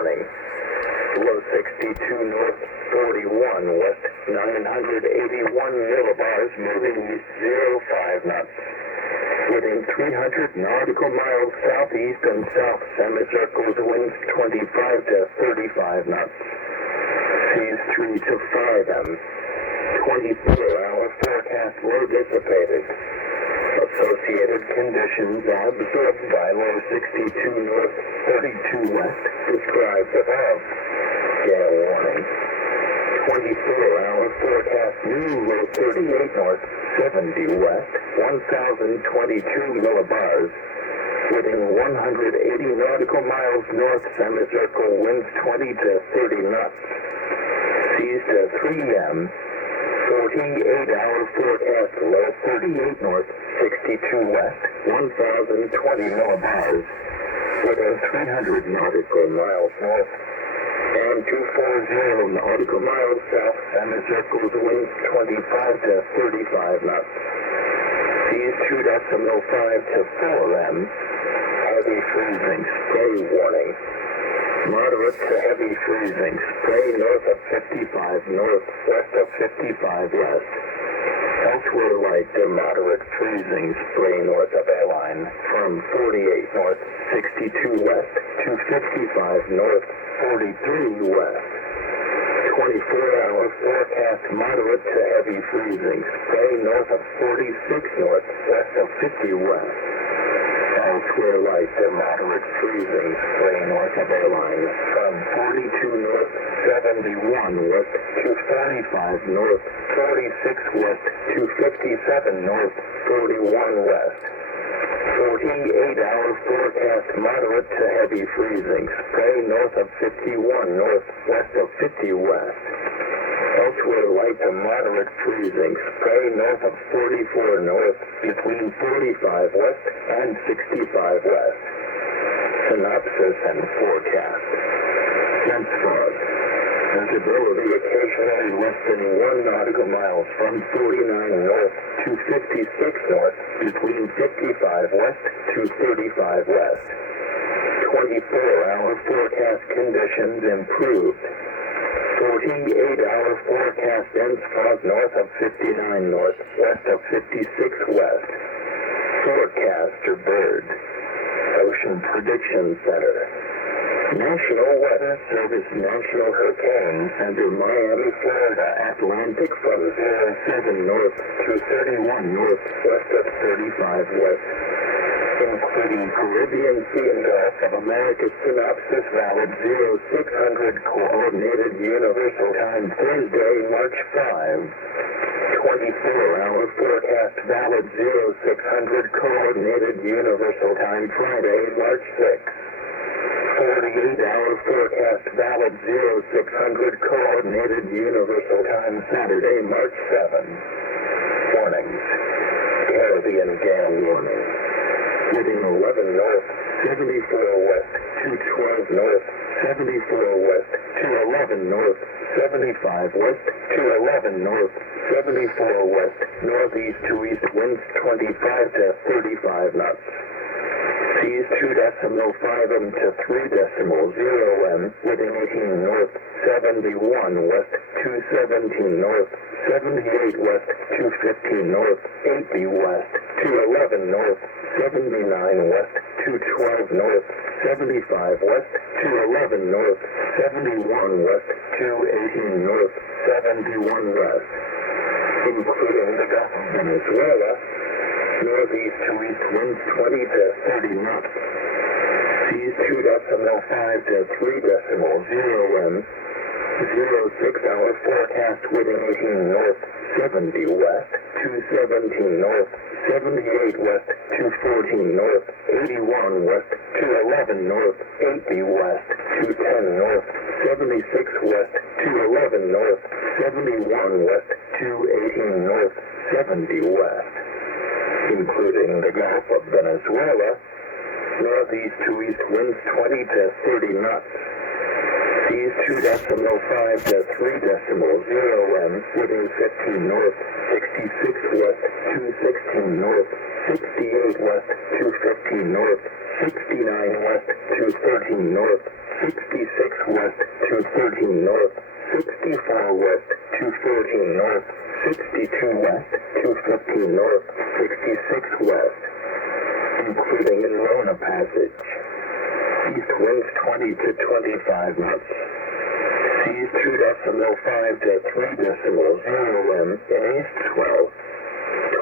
warning. Low 62 north, 41 west, 981 millibars, moving east 05 knots. Within 300 nautical miles southeast and south semicircles, winds 25 to 35 knots. Seas 3 to 5 m. 24-hour forecast low dissipated. Associated conditions observed by low 62 north, 32 west, described above. Gale warning. 24-hour forecast new low 38 north, 70 west, 1,022 millibars. Within 180 nautical miles north semicircle, winds 20 to 30 knots. Seas to 3 m. 48-hour forecast low 38 north, 62 west, 1,020 millibars. Within 300 nautical miles north and 240 nautical miles south semicircles, winds 25 to 35 knots. Seas 2.5 to 4 m. Heavy freezing, spray warning. Moderate to heavy freezing, spray north of 55 north, west of 55 west. Elsewhere light to moderate freezing, spray north of A-line from 48 north, 62 west to 55 north, 43 west. 24-hour forecast moderate to heavy freezing, spray north of 46 north, west of 50 west. Elsewhere light to moderate freezing, spray north of A-line from 42 north, 71 west to 45 north, 46 west to 57 north, 41 west. 48-hour forecast moderate to heavy freezing, spray north of 51 north, west of 50 west. Elsewhere light to moderate freezing, spray north of 44 north, between 45 west and 65 west. Synopsis and forecast. Dense fog. Visibility occasionally less than 1 nautical miles from 49 north to 56 north, between 55 west to 35 west. 24-hour forecast conditions improved. 48-hour forecast dense fog north of 59 north, west of 56 west. Forecaster Bird. Ocean Prediction Center. National Weather Service National Hurricane Center, Miami, Florida, Atlantic from 07 north to 31 north, west of 35 west. Including Caribbean Sea and Gulf of America synopsis valid 0600 coordinated universal time Thursday, March 5. 24-hour forecast valid 0600 coordinated universal time Friday, March 6. 48-hour forecast valid 0600 coordinated universal time Saturday, March 7. Warnings. Caribbean gale warning. Within 11 north, 74 west, 212 north, 74 west, 211 north, 75 west, 211 north, 74 west, northeast to east winds 25 to 35 knots. Seas 2.5 m to 3.0 m, within 18 north, 71 west, 217 north, 78 west, 215 north, 80 west, 211 north, 79 west, 212 north, 75 west, 211 north, 71 west, 218 north, 71 west. Including the Gulf of Venezuela, northeast to east winds 20 to 30 knots. Seas 2.5 to 3.0 m. 06-hour forecast within 18 north, 70 west, 217 north, 78 west, 214 north, 81 west, 211 north, 80 west, 210 north, 76 west, 211 north, 71 west, 218 north, 70 west. Including the Gulf of Venezuela, northeast to east winds 20 to 30 knots. Seas 2.5 to 3.0 m, within 15 north, 66 west, 216 north, 68 west, 215 north, 69 west, 213 north, 66 west, 213 north, 64 west, 214 north, 62 west, 215 north, 66 west, including in Lona Passage. East winds 20 to 25 knots. Seas 2.5 to 3.0 m in east swell.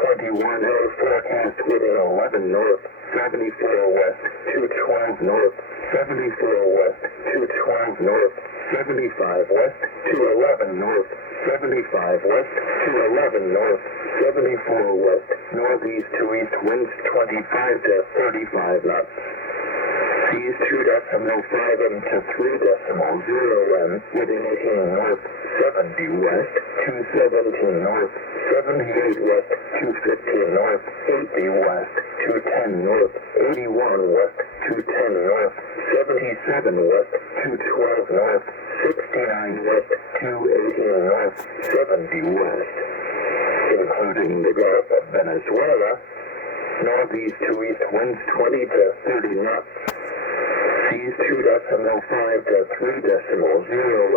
21-hour forecast within 11 north, 74 west, 212 north, 74 west, 212 north, 75 west, 211 north, 75 west, 211 north, 74 west, northeast to east winds 25 to 35 knots. Seas 2.5 m to 3.0 m within 18 north, 70 west, 217 north, 78 west, 215 north, 80 west, 210 north, 81 west, 210 north, 77 west, 212 north, 69 west, 218 north, 70 west, including the Gulf of Venezuela. Northeast to east winds 20 to 30 knots. Seas 2.5 to 3.0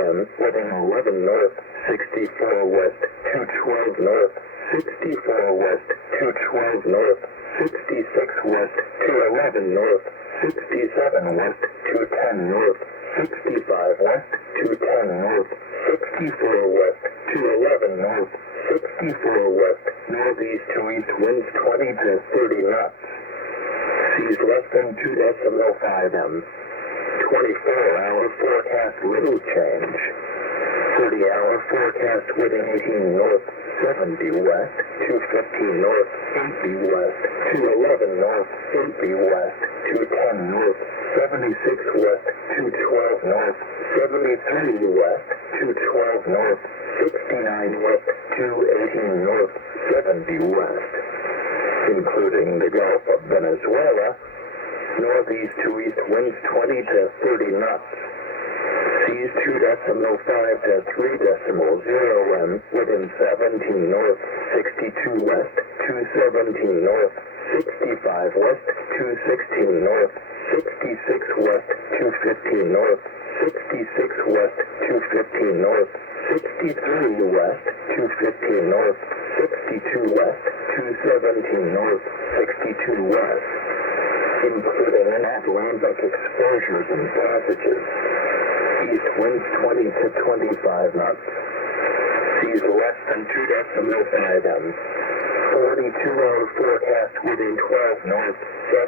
m within 11 north, 64 west, 212 north, 64 west, 212 north, 66 west, 211 north, 67 west, 210 north, 65 west, 210 north, 64 west, 211 north, 64 west, northeast to east winds 20 to 30 knots. Seas less than 2.5 m. 24-hour forecast little change. 30-hour forecast within 18 north, 70 west, 215 north, 80 west, 211 north, 80 west, 210 north, 76 west, 212 north, 73 west, 212 north, 69 west, 218 north, 70 west, including the Gulf of Venezuela. Northeast to east winds 20 to 30 knots. Seas 2.5 to 3.0 m within 17 north, 62 west, 217 north, 65 west, 216 north, 66 west, 215 north, 66 west, 215 north, 63 west, 215 north, 62 west, 217 north, 62 west, including in Atlantic exposures and passages. East winds 20 to 25 knots. Seas less than 2.5 m. 42-hour forecast within 12 north,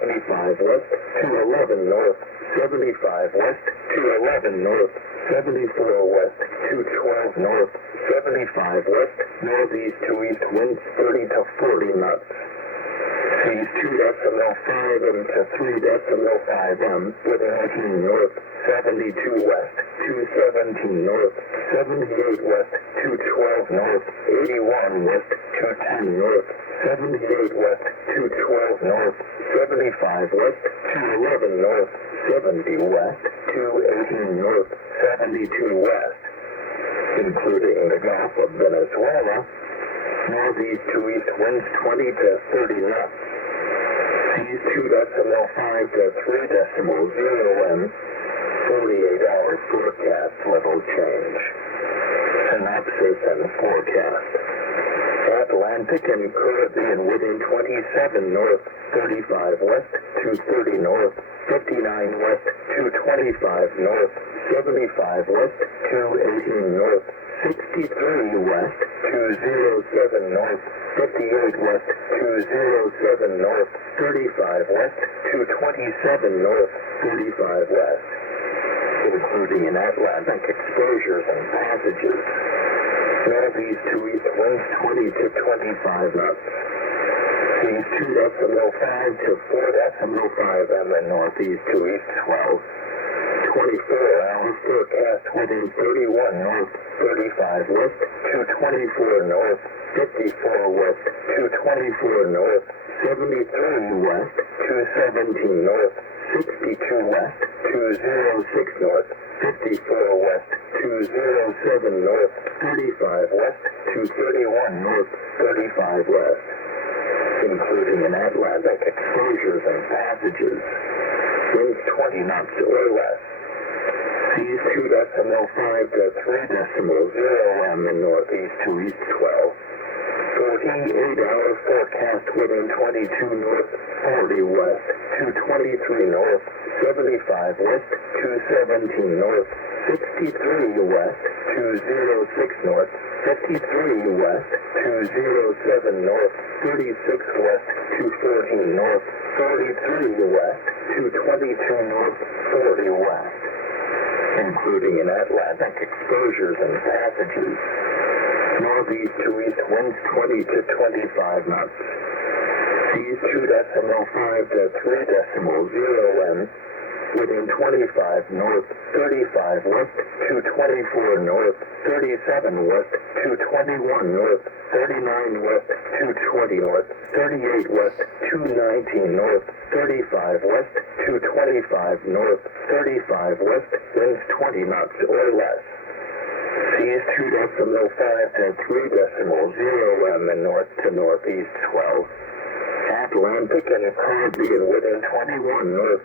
75 west, 211 north, 75 west, 211 north, 74 west, 212 north, 75 west, northeast to east winds 30 to 40 knots. Seas 2.5 m to 3.5 m within 18 north, 72 west, 217 north, 78 west, 212 north, 81 west, 210 north, 78 west, 212 north, 75 west, 211 north, 70 west, 218 north, 72 west, including the Gulf of Venezuela. Northeast to east winds 20 to 30 knots. Seas 2.5 to 3.0 m. 48-hour forecast level change. Synopsis and forecast. Atlantic and Caribbean within 27 north, 35 west, 230 north, 59 west, 225 north, 75 west, 218 north, 63 west, 207 north, 58 west, 207 north, 35 west, 227 north, 35 west, including in Atlantic exposures and passages. Northeast to east winds 20 to 25 knots. Seas 2.5 to 4.5 m and northeast to east swell. 24-hour forecast within 31 north, 35 west, 224 north, 54 west, 224 north, 73 west, 217 north, 62 west, 206 north, 54 west, 207 north, 35 west, 231 north, 35 west. including in Atlantic exposures and passages. Winds 20 knots or less. Seas 2.5 to 3.0 m in northeast to east 12. 48-hour forecast within 22 north, 40 west, 223 north, 75 west, 217 north, 63 west, 206 north, 53 west, 207 north, 36 west, 214 north, 43 west, 222 north, 40 west, including in Atlantic exposures and passages. Northeast to east winds 20 to 25 knots. Seas 2.5 to 3.0 m. Within 25 north, 35 west, 224 north, 37 west, 221 north, 39 west, 220 north, 38 west, 219 north, 35 west, 225 north, 35 west, winds 20 knots or less. Seas 2.5 to 3.0 m in north to northeast 12. Atlantic and Caribbean within 21 north,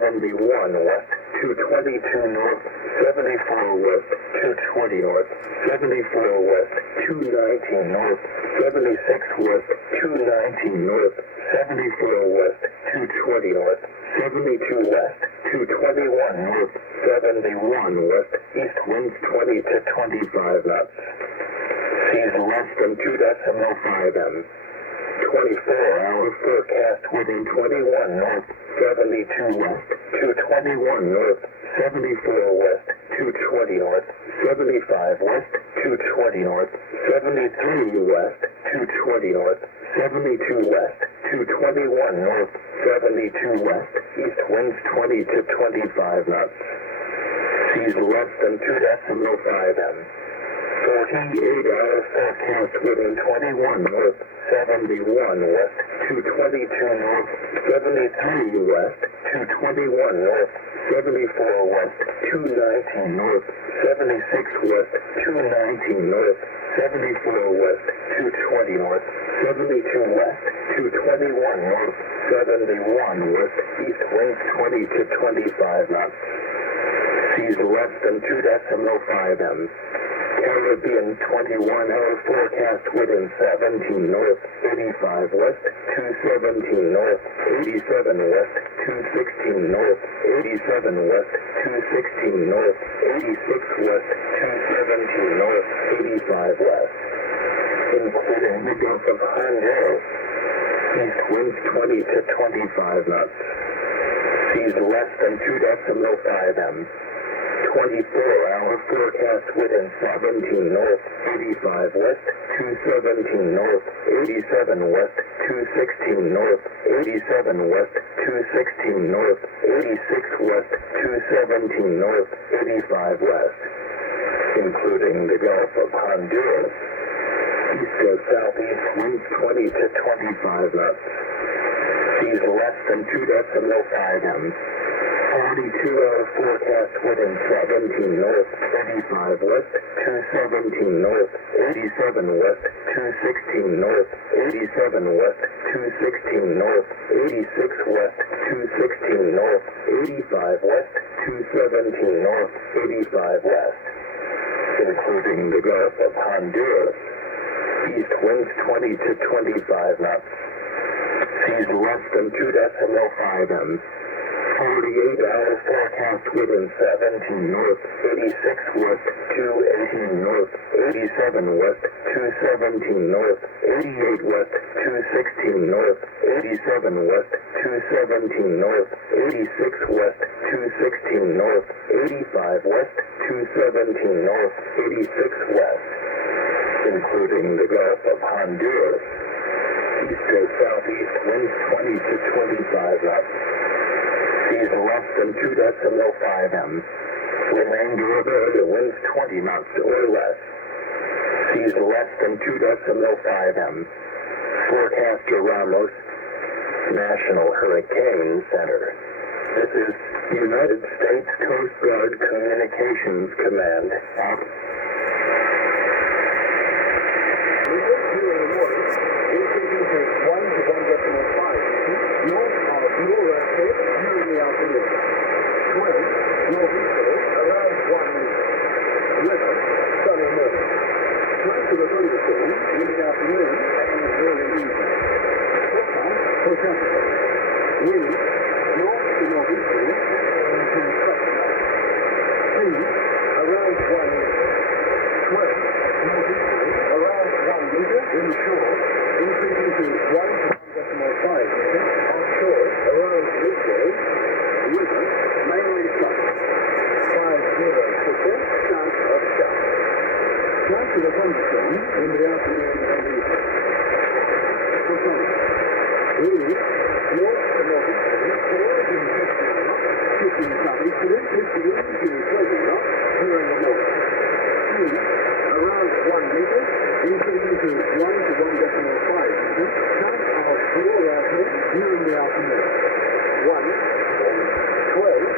71 west, 222 north, 74 west, 220 north, 74 west, 219 north, 76 west, 219 north, 74 west, 220 north, 72 west, 221 north, 71 west, east winds 20 to 25 knots. Seas less than 2.5 m. 24-hour forecast within 21 north, 72 west, 221 north, 74 west, 220 north, 75 west, 220 north, 73 west, 220 north, 72 west, 221 north, 72 west, east winds 20 to 25 knots. Seas less than 2.5 m. 48-hour forecast within 21 north, 71 west, 222 north, 73 west, 221 north, 74 west, 219 north, 76 west, 219 north, 74 west, 220 north, 72 west, 221 north, 71 west, east winds 20 to 25 knots. Seas less than 2.5 m. Caribbean 21-hour forecast within 17 north, 85 west, 217 north, 87 west, 216 north, 87 west, 216 north, 86 west, 217 north, 85 west, including the Gulf of Honduras. East winds 20 to 25 knots. Seas less than 2.5 m. 24-hour forecast within 17 north, 85 west, 217 north, 87 west, 216 north, 87 west, 216 north, 86 west, 217 north, 85 west, including the Gulf of Honduras. East to southeast winds 20 to 25 knots. Seas less than 2.5 m. 42-hour forecast within 17 north, 85 west, 217 north, 87 west, 216 north, 87 west, 216 north, 86 west, 216 north, 85 west, 217 north, 85 west, including the Gulf of Honduras. East winds 20 to 25 knots. Seas less than 2.5 m. 48-hour forecast within 17 north, 86 west, 218 north, 87 west, 217 north, 88 west, 216 north, 87 west, 217 north, 86 west, 216 north, 85 west, 217 north, 86 west, including the Gulf of Honduras. East to southeast winds 20 to 25 knots. Seas less than 2.5 m. Remainder of area winds 20 knots or less. Seas less than 2.5 m. Forecaster Ramos, National Hurricane Center. This is United States Coast Guard Communications Command. Out. meter during the morning, increasing to 1 to 1.5 meters north of north-west during the afternoon. 12 northeasterly around 1 meter. Weather, sunny morning. Chance of a thunderstorm in the afternoon and early evening. Forecast for Saturday. Wind north to northeasterly and to south. Sea around 1 meter. 12 northeasterly around 1 meter inshore, increasing to 1 to 1.5 meters offshore around midday. Weather mainly sunny. 50% chance of shower. Chance of a thunderstorm in the afternoon and evening. For Sunday, wind north to northeasterly 4 to 15 knots, shifting southeasterly 15 to 20 knots during the morning. Sea around 1 meter, increasing to 1 to 1.5 meters. Chance of shore during the afternoon. 1, 12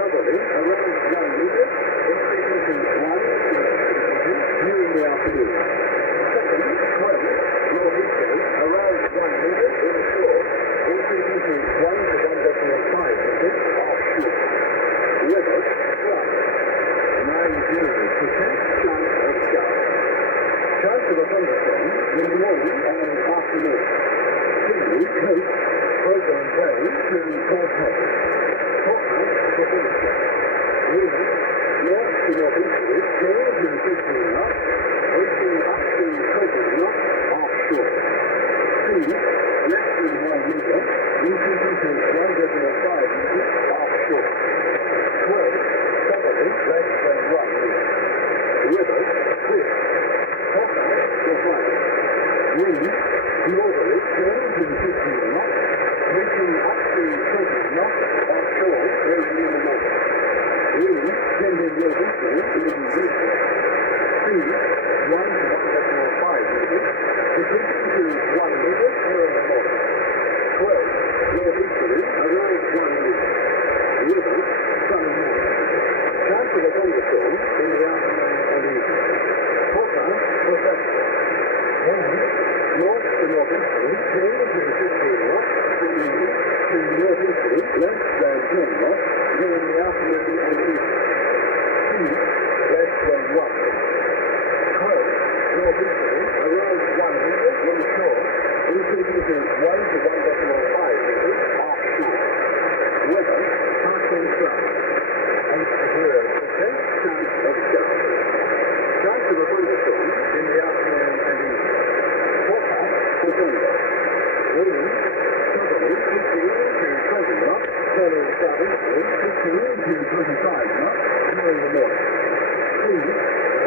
southerly around 1 meter, increasing to 1 to 2 meters during the afternoon. Second, 12 northeasterly around 1 meter inshore, increasing to 1 to 1.5 meters offshore. Weather dry. 90% chance of shower. Chance of a thunderstorm in the morning and afternoon. Sydney coast, Proton Bay to Port Harbour. Forecast for Thursday. Wind north to northeasterly 10 to 15 knots, reaching up to 20 knots offshore. Sea less than 1 meter, increasing to 1.5 meters offshore. 12 southerly less than 1 meter. Weather clear. Forecast for Friday. Wind northerly 10 to 15 knots, reaching up to 20 knots offshore early in the morning. Wind tending northeasterly in midday. Sea 1 to 1.5 meters, decreasing to 1 meter during the morning. 12 northeasterly around 1 meter. Weather sunny morning. Chance of a thunderstorm in the afternoon and evening. Forecast for Saturday. Wind north to northeasterly 10 to 15 knots, steady east to northeasterly less than 10 knots during the afternoon and evening. Sea less than 1 meter. 12 northeasterly around 1 meter inshore, increasing to 1 to 1.5 meters offshore. Weather partly cloudy. 80% chance of shower. Chance of a thunderstorm in the afternoon and evening. Forecast for Sunday. Wind southerly 15 to 20 knots, turning southeasterly 15 to 25 knots during the morning. Sea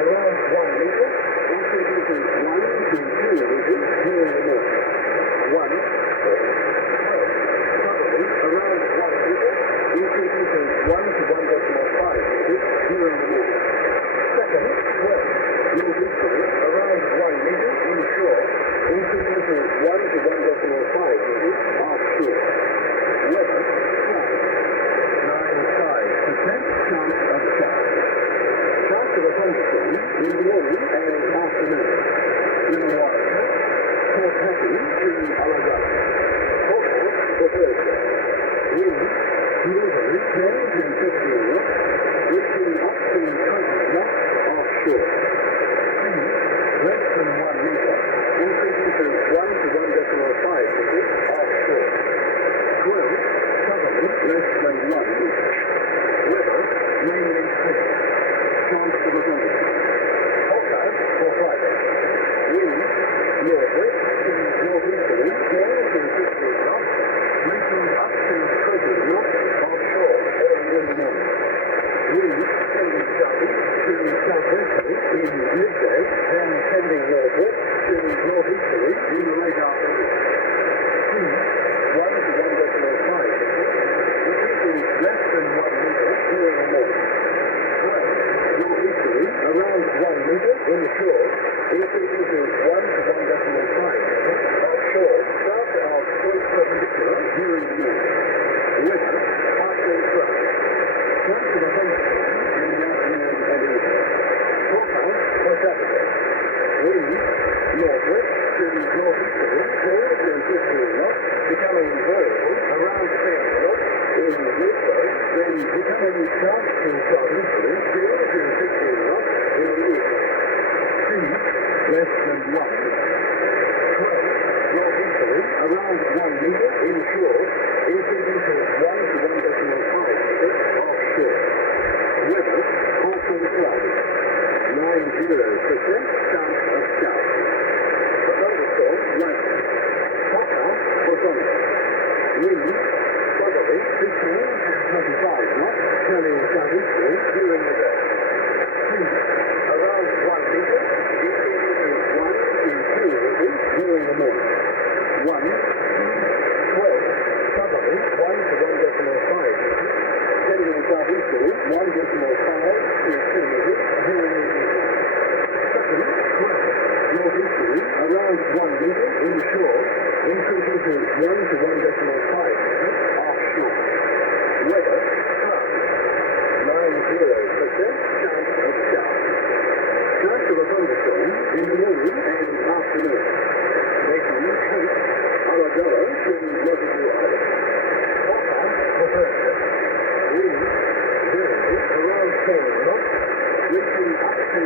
around 1 meter, increasing to 1 to 2 meters during the morning. 1, 12 southerly around 1 meter, increasing to 1 to 1.5 meters during the morning. Second, 12 northeasterly around 1 meter inshore, increasing to 1 to 1.5 meters offshore. Weather cloudy. 95% chance of shower. Chance of a thunderstorm in the morning and afternoon. In the water, Port Happy to Alabama. Forecast for Thursday. Wind northerly 10 to 15 knots, reaching up to 20 knots offshore. Sea less than 1 meter, increasing to 1 to 1.5 meters offshore. 12 southerly less than 1 meter. Weather mainly clear. Chance of a thunderstorm. Forecast for Friday. Wind northwest to northeasterly 10 to 15 knots, reaching up to 20 knots offshore early in the morning. Wind tending southeast to southwesterly in midday, then tending northwest to northeasterly in the late afternoon. Sea 1 to 1.5 meters, increasing less than 1 meter during the morning. Wind northeasterly around 1 meter inshore, increasing to 1 to 1.5 meters offshore south of Cape Perpendicular during the morning. Weather partly cloudy. Chance of a thunderstorm in the afternoon and evening. Forecast for Saturday. Wind northwest south of south. The thunderstorm likely. Forecast for Sunday. Wind southerly 15 to 25 knots, turning southeasterly during the day. Around 1 meter, increasing in 1 in 2 meters during the morning. 1, 12, southerly 1 to 1.5 meters, turning southeasterly 1.5 in 2 meters during the evening. Second, 12, northeasterly around 1 meter inshore, increasing to 1 to 1.5 meters offshore. Weather, cloudy. 90% chance of south. Chance of a thunderstorm in the morning and afternoon. Making Cape, Arabella to Residue Island. Forecast for Thursday. Wind, around 10 knots, reaching up to